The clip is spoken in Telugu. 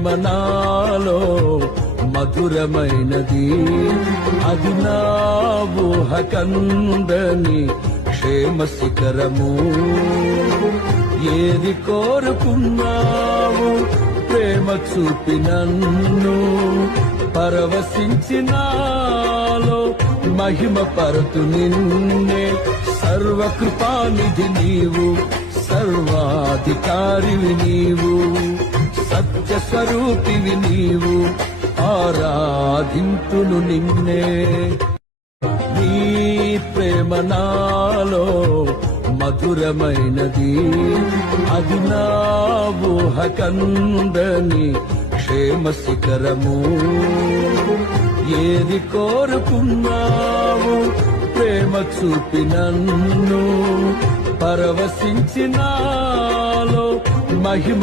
ప్రేమ నాలో మధురమైనది, అది నా ఊహ కందని క్షేమ శిఖరము. ఏది కోరుకున్నావు ప్రేమ చూపి నన్ను పరవశించినాలో మహిమ పరతు నిన్నే. సర్వకృపానిధి నీవు, సర్వాధికారివి నీవు, సత్య స్వరూపివి నీవు, ఆరాధింతును నిన్నే. నీ ప్రేమ నాలో మధురమైనది, అది నా ఊహ కందని క్షేమ శిఖరము. ఏది కోరుకున్నావు ప్రేమ చూపి నన్ను పరవశించినాలో మహిమ